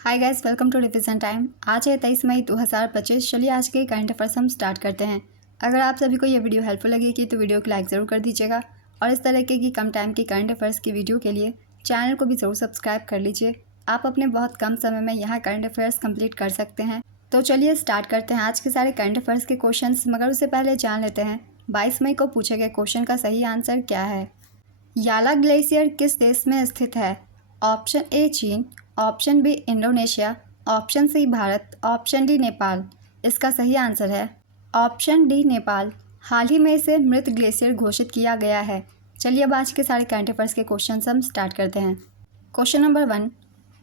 Hi guys, welcome to revision time. आज है 23 मई 2025। चलिए आज के करंट अफेयर्स हम स्टार्ट करते हैं। अगर आप सभी को ये वीडियो हेल्पफुल लगेगी तो वीडियो को लाइक ज़रूर कर दीजिएगा और इस तरह की कम टाइम की करंट अफेयर्स की वीडियो के लिए चैनल को भी ज़रूर सब्सक्राइब कर लीजिए। आप अपने बहुत कम समय में यहाँ करंट अफेयर्स कंप्लीट कर सकते हैं। तो चलिए स्टार्ट करते हैं आज के सारे करंट अफेयर्स के क्वेश्चन, मगर उससे पहले जान लेते हैं 22 मई को पूछे गए क्वेश्चन का सही आंसर क्या है। याला ग्लेशियर किस देश में स्थित है? ऑप्शन ए चीन, option B Indonesia, option C Bharat, option D Nepal. इसका सही आंसर है ऑप्शन डी नेपाल। हाल ही में इसे मृत ग्लेशियर घोषित किया गया है। चलिए अब आज के सारे करंट अफेयर्स के क्वेश्चन हम स्टार्ट करते हैं। क्वेश्चन नंबर 1,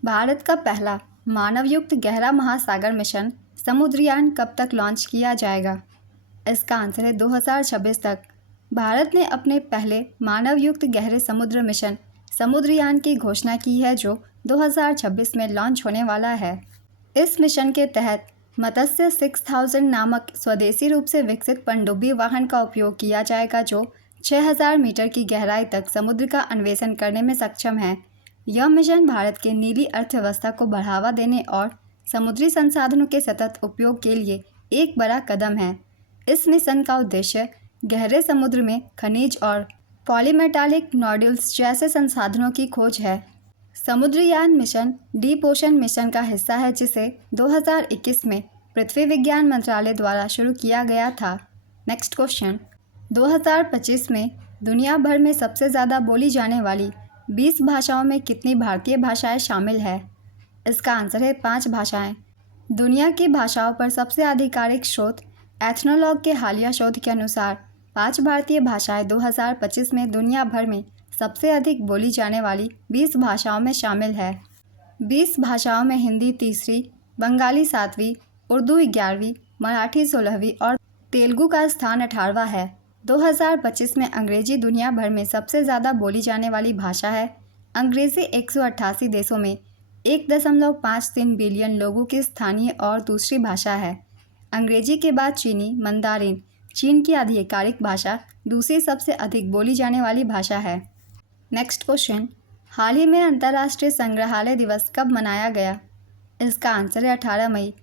भारत का पहला मानवयुक्त गहरा महासागर मिशन समुद्रयान कब तक लॉन्च किया जाएगा? इसका आंसर है 2026 तक। भारत ने अपने पहले मानवयुक्त गहरे समुद्र मिशन समुद्रयान की घोषणा की है, जो 2026 में लॉन्च होने वाला है। इस मिशन के तहत मत्स्य 6000 नामक स्वदेशी रूप से विकसित पनडुब्बी वाहन का उपयोग किया जाएगा, जो 6000 मीटर की गहराई तक समुद्र का अन्वेषण करने में सक्षम है। यह मिशन भारत के नीली अर्थव्यवस्था को बढ़ावा देने और समुद्री संसाधनों के सतत उपयोग के लिए एक बड़ा कदम है। इस मिशन का उद्देश्य गहरे समुद्र में खनिज और पॉलीमेटालिक नोड्यूल्स जैसे संसाधनों की खोज है। Samudrayaan mission deep ocean mission का हिस्सा है, जिसे 2021 में पृथ्वी विज्ञान मंत्रालय द्वारा शुरू किया गया था। नेक्स्ट क्वेश्चन, 2025 में दुनिया भर में सबसे ज़्यादा बोली जाने वाली 20 भाषाओं में कितनी भारतीय भाषाएं शामिल है? इसका आंसर है 5 भाषाएं। दुनिया की भाषाओं पर सबसे आधिकारिक स्रोत एथनोलॉग के हालिया शोध के अनुसार 5 भारतीय भाषाएं 2025 में दुनिया भर में सबसे अधिक बोली जाने वाली 20 भाषाओं में शामिल है। 20 भाषाओं में हिंदी तीसरी, बंगाली 7वीं, उर्दू 11वीं, मराठी 16वीं और तेलुगु का स्थान 18वां है। 2025 में अंग्रेजी दुनिया भर में सबसे ज़्यादा बोली जाने वाली भाषा है। अंग्रेज़ी 188 देशों में 1.53 बिलियन लोगों की स्थानीय और दूसरी भाषा है। अंग्रेजी के बाद चीनी मंदारिन चीन की आधिकारिक भाषा दूसरी सबसे अधिक बोली जाने वाली भाषा है। नेक्स्ट क्वेश्चन, हाल ही में अंतर्राष्ट्रीय संग्रहालय दिवस कब मनाया गया? इसका आंसर है 18 मई।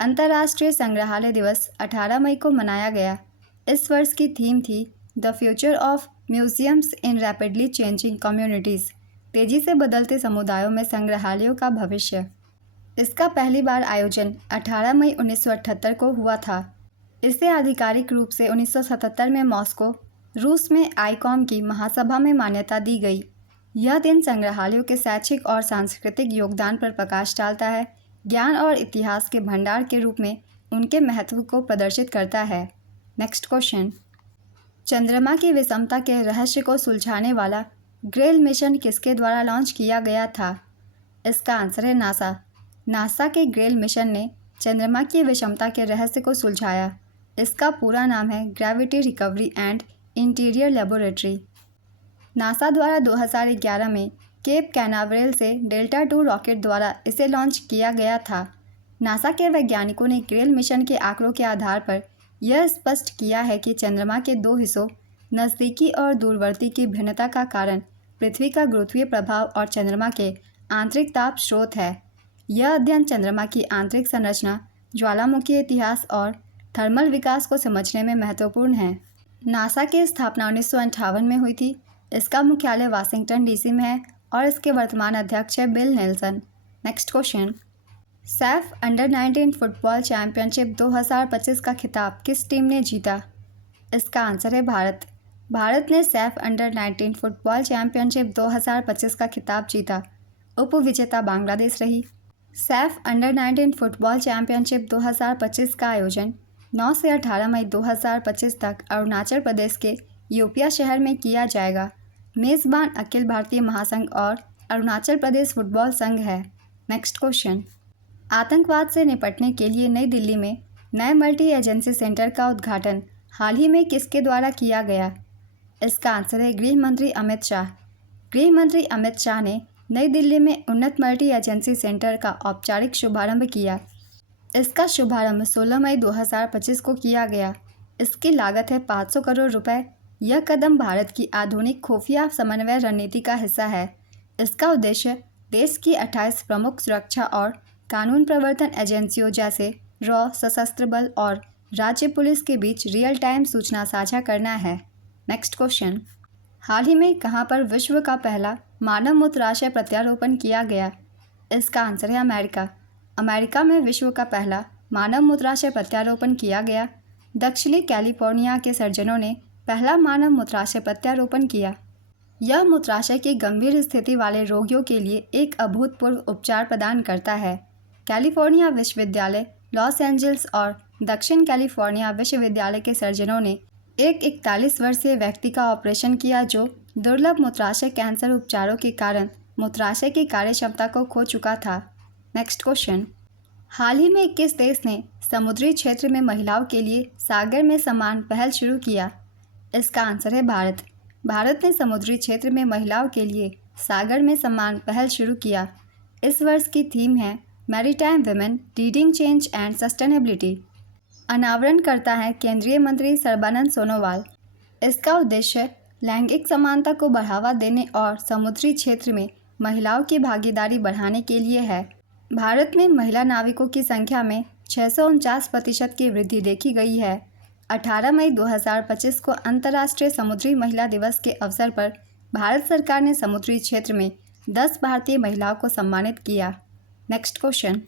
अंतर्राष्ट्रीय संग्रहालय दिवस 18 मई को मनाया गया। इस वर्ष की थीम थी the future of museums in rapidly changing communities, तेज़ी से बदलते समुदायों में संग्रहालयों का भविष्य। इसका पहली बार आयोजन 18 मई 1978 को हुआ था। इसे आधिकारिक रूप से 1977 में मॉस्को, रूस में आईकॉम की महासभा में मान्यता दी गई। यह दिन संग्रहालयों के शैक्षिक और सांस्कृतिक योगदान पर प्रकाश डालता है, ज्ञान और इतिहास के भंडार के रूप में उनके महत्व को प्रदर्शित करता है। नेक्स्ट क्वेश्चन, चंद्रमा की विषमता के रहस्य को सुलझाने वाला ग्रेल मिशन किसके द्वारा लॉन्च किया गया था? इसका आंसर है नासा। नासा के ग्रेल मिशन ने चंद्रमा की विषमता के रहस्य को सुलझाया। इसका पूरा नाम है gravity recovery and interior laboratory. NASA द्वारा 2011 में केप कैनावरेल से डेल्टा 2 रॉकेट द्वारा इसे लॉन्च किया गया था। नासा के वैज्ञानिकों ने ग्रेल मिशन के आंकड़ों के आधार पर यह स्पष्ट किया है कि चंद्रमा के 2 हिस्सों नज़दीकी और दूरवर्ती की भिन्नता का कारण पृथ्वी का गुरुत्वीय प्रभाव और चंद्रमा के आंतरिक ताप स्रोत है। यह अध्ययन चंद्रमा की आंतरिक संरचना, ज्वालामुखी इतिहास और थर्मल विकास को समझने में महत्वपूर्ण है। नासा की स्थापना 1958 में हुई थी। इसका मुख्यालय वाशिंगटन डीसी में है और इसके वर्तमान अध्यक्ष है bill Nelson. Next question, Saif under 19 football championship 2025 का खिताब किस टीम ने जीता? इसका आंसर है भारत। भारत ने सैफ अंडर 19 फुटबॉल चैंपियनशिप 2025 का खिताब जीता। उपविजेता बांग्लादेश रही। सैफ अंडर 19 फुटबॉल चैंपियनशिप 2025 का आयोजन 9 से 18 मई 2025 तक अरुणाचल प्रदेश के यूपिया शहर में किया जाएगा। मेज़बान अखिल भारतीय महासंघ और अरुणाचल प्रदेश फुटबॉल संघ है। नेक्स्ट क्वेश्चन, आतंकवाद से निपटने के लिए नई दिल्ली में नए मल्टी एजेंसी सेंटर का उद्घाटन हाल ही में किसके द्वारा किया गया? इसका आंसर है गृह मंत्री अमित शाह। गृह मंत्री अमित शाह ने नई दिल्ली में उन्नत मल्टी एजेंसी सेंटर का औपचारिक शुभारंभ किया। इसका शुभारंभ 16 मई 2025 को किया गया। इसकी लागत है 500 करोड़ रुपए। यह कदम भारत की आधुनिक खुफिया समन्वय रणनीति का हिस्सा है। इसका उद्देश्य देश की 28 प्रमुख सुरक्षा और कानून प्रवर्तन एजेंसियों जैसे रॉ, सशस्त्र बल और राज्य पुलिस के बीच रियल टाइम सूचना साझा करना है। नेक्स्ट क्वेश्चन, हाल ही में कहां पर विश्व का पहला मानव मूत्राशय प्रत्यारोपण किया गया? इसका आंसर है अमेरिका। अमेरिका में विश्व का पहला मानव मूत्राशय प्रत्यारोपण किया गया। दक्षिणी कैलिफोर्निया के सर्जनों ने पहला मानव मूत्राशय प्रत्यारोपण किया। यह मूत्राशय की गंभीर स्थिति वाले रोगियों के लिए एक अभूतपूर्व उपचार प्रदान करता है। कैलिफोर्निया विश्वविद्यालय, लॉस एंजल्स और दक्षिण कैलिफोर्निया विश्वविद्यालय के सर्जनों ने एक 41 वर्षीय व्यक्ति का ऑपरेशन किया जो दुर्लभ मूत्राशय कैंसर उपचारों के कारण मूत्राशय की कार्यक्षमता को खो चुका था। नेक्स्ट क्वेश्चन, हाल ही में किस देश ने समुद्री क्षेत्र में महिलाओं के लिए सागर में समान पहल शुरू किया? इसका आंसर है भारत। भारत ने समुद्री क्षेत्र में महिलाओं के लिए सागर में समान पहल शुरू किया। इस वर्ष की थीम है maritime women leading change and sustainability. अनावरण करता है केंद्रीय मंत्री सर्बानंद सोनोवाल। इसका उद्देश्य लैंगिक समानता को बढ़ावा देने और समुद्री क्षेत्र में महिलाओं की भागीदारी बढ़ाने के लिए है। भारत में महिला नाविकों की संख्या में 649% की वृद्धि देखी गई है। 18 मई 2025 को अंतर्राष्ट्रीय समुद्री महिला दिवस के अवसर पर भारत सरकार ने समुद्री क्षेत्र में 10 भारतीय महिलाओं को सम्मानित किया। नेक्स्ट क्वेश्चन,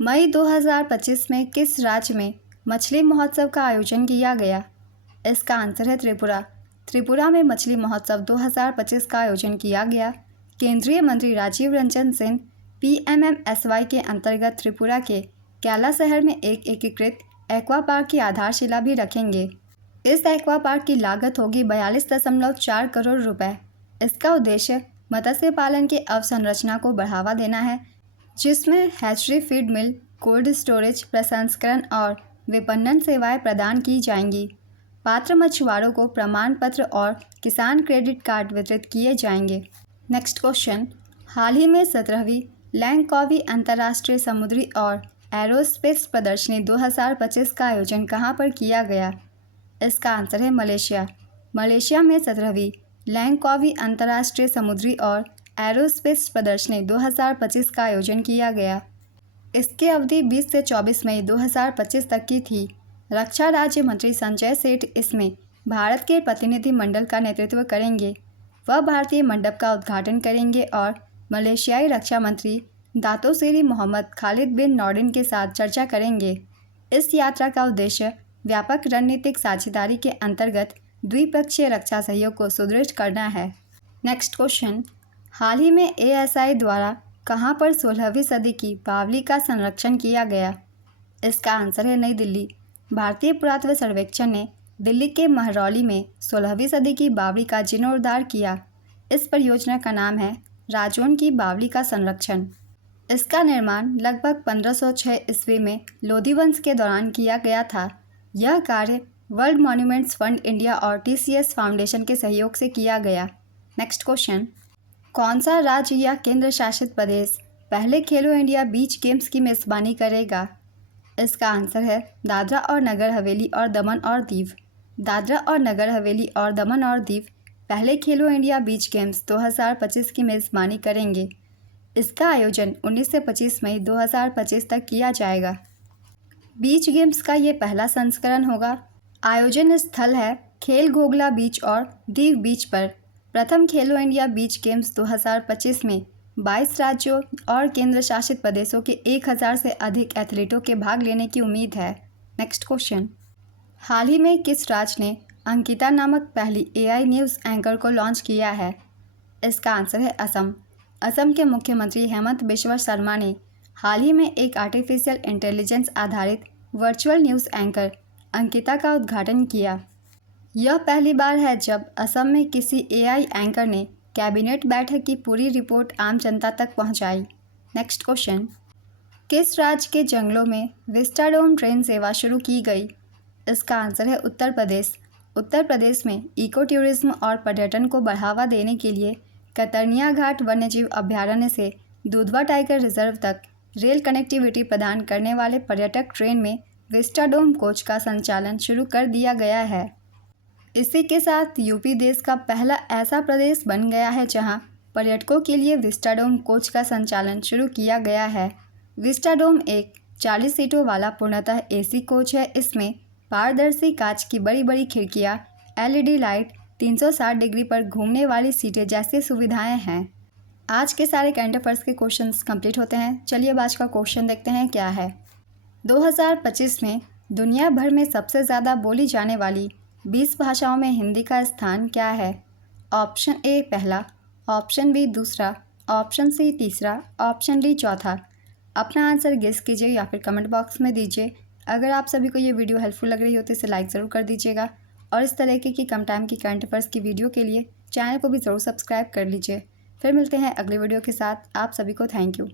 मई 2025 में किस राज्य में मछली महोत्सव का आयोजन किया गया? इसका आंसर है त्रिपुरा। त्रिपुरा में मछली महोत्सव 2025 का आयोजन किया गया। केंद्रीय मंत्री राजीव रंजन सिंह PMMSY के अंतर्गत त्रिपुरा के कैला शहर में एक एकीकृत एक्वा पार्क की आधारशिला भी रखेंगे। इस एक्वा पार्क की लागत होगी 42.4 करोड़ रुपए। इसका उद्देश्य मत्स्य पालन की अवसंरचना को बढ़ावा देना है, जिसमें हैचरी, फीड मिल, कोल्ड स्टोरेज, प्रसंस्करण और विपणन सेवाएं प्रदान की जाएंगी। पात्र मछुआरों को प्रमाण पत्र और किसान क्रेडिट कार्ड वितरित किए जाएंगे। नेक्स्ट क्वेश्चन, हाल ही में 17वीं लैंगकॉवी अंतर्राष्ट्रीय समुद्री और एरोस्पेस प्रदर्शनी 2025 का आयोजन कहां पर किया गया? इसका आंसर है मलेशिया। मलेशिया में 17वीं लैंगकॉवी अंतर्राष्ट्रीय समुद्री और एरोस्पेस प्रदर्शनी 2025 का आयोजन किया गया। इसकी अवधि 20 से 24 मई 2025 तक की थी। रक्षा राज्य मंत्री संजय सेठ इसमें भारत के प्रतिनिधि मंडल का नेतृत्व करेंगे। वह भारतीय मंडप का उद्घाटन करेंगे और मलेशियाई रक्षा मंत्री दातो सेरी मोहम्मद खालिद बिन नॉर्डिन के साथ चर्चा करेंगे। इस यात्रा का उद्देश्य व्यापक रणनीतिक साझेदारी के अंतर्गत द्विपक्षीय रक्षा सहयोग को सुदृढ़ करना है। नेक्स्ट क्वेश्चन, हाल ही में ASI द्वारा कहां पर 16वीं सदी की बावली का संरक्षण किया गया? इसका आंसर है नई दिल्ली। भारतीय पुरातत्व सर्वेक्षण ने दिल्ली के महरौली में 16वीं सदी की बावली का जीर्णोद्धार किया। इस परियोजना का नाम है राजौन की बावली का संरक्षण। इसका निर्माण लगभग 1506 ईस्वी में लोधी वंश के दौरान किया गया था। यह कार्य वर्ल्ड मॉन्यूमेंट्स फंड इंडिया और TCS फाउंडेशन के सहयोग से किया गया। नेक्स्ट क्वेश्चन, कौन सा राज्य या केंद्र शासित प्रदेश पहले खेलो इंडिया बीच गेम्स की मेज़बानी करेगा? इसका आंसर है दादरा और नगर हवेली और दमन और दीव। दादरा और नगर हवेली और दमन और दीव पहले खेलो इंडिया बीच गेम्स 2025 की मेज़बानी करेंगे। इसका आयोजन 19 से 25 मई 2025 तक किया जाएगा। बीच गेम्स का ये पहला संस्करण होगा। आयोजन स्थल है खेल घोगला बीच और दीव बीच पर। प्रथम खेलो इंडिया बीच गेम्स 2025 में 22 राज्यों और केंद्र शासित प्रदेशों के 1000 से अधिक एथलीटों के भाग लेने की उम्मीद है। नेक्स्ट क्वेश्चन, हाल ही में किस राज्य ने अंकिता नामक पहली AI न्यूज़ एंकर को लॉन्च किया है? इसका आंसर है असम। असम के मुख्यमंत्री हेमंत बिश्वा शर्मा ने हाल ही में एक आर्टिफिशियल इंटेलिजेंस आधारित वर्चुअल न्यूज़ एंकर अंकिता का उद्घाटन किया। यह पहली बार है जब असम में किसी AI एंकर ने कैबिनेट बैठक की पूरी रिपोर्ट आम जनता तक पहुंचाई। नेक्स्ट क्वेश्चन, किस राज्य के जंगलों में विस्टाडोम ट्रेन सेवा शुरू की गई? इसका आंसर है उत्तर प्रदेश। उत्तर प्रदेश में इको टूरिज्म और पर्यटन को बढ़ावा देने के लिए कतरनिया घाट वन्यजीव अभयारण्य से दुधवा टाइगर रिजर्व तक रेल कनेक्टिविटी प्रदान करने वाले पर्यटक ट्रेन में विस्टाडोम कोच का संचालन शुरू कर दिया गया है। इसी के साथ यूपी देश का पहला ऐसा प्रदेश बन गया है जहां पर्यटकों के लिए विस्टाडोम कोच का संचालन शुरू किया गया है। विस्टाडोम एक 40 सीटों वाला पूर्णतः एसी कोच है। इसमें पारदर्शी कांच की बड़ी बड़ी खिड़कियां, एलईडी लाइट, 360 डिग्री पर घूमने वाली सीटें जैसी सुविधाएं हैं। आज के सारे करंट अफेयर्स के क्वेश्चंस कंप्लीट होते हैं। चलिए अब आज का क्वेश्चन देखते हैं क्या है। 2025 में दुनिया भर में सबसे ज़्यादा बोली जाने वाली 20 भाषाओं में हिंदी का स्थान क्या है? ऑप्शन ए पहला, ऑप्शन बी दूसरा, ऑप्शन सी तीसरा, ऑप्शन डी चौथा। अपना आंसर गेस कीजिए या फिर कमेंट बॉक्स में दीजिए। अगर आप सभी को ये वीडियो हेल्पफुल लग रही हो तो इसे लाइक ज़रूर कर दीजिएगा और इस तरीके की कम टाइम की करंट अफेयर्स की वीडियो के लिए चैनल को भी ज़रूर सब्सक्राइब कर लीजिए। फिर मिलते हैं अगले वीडियो के साथ। आप सभी को थैंक यू।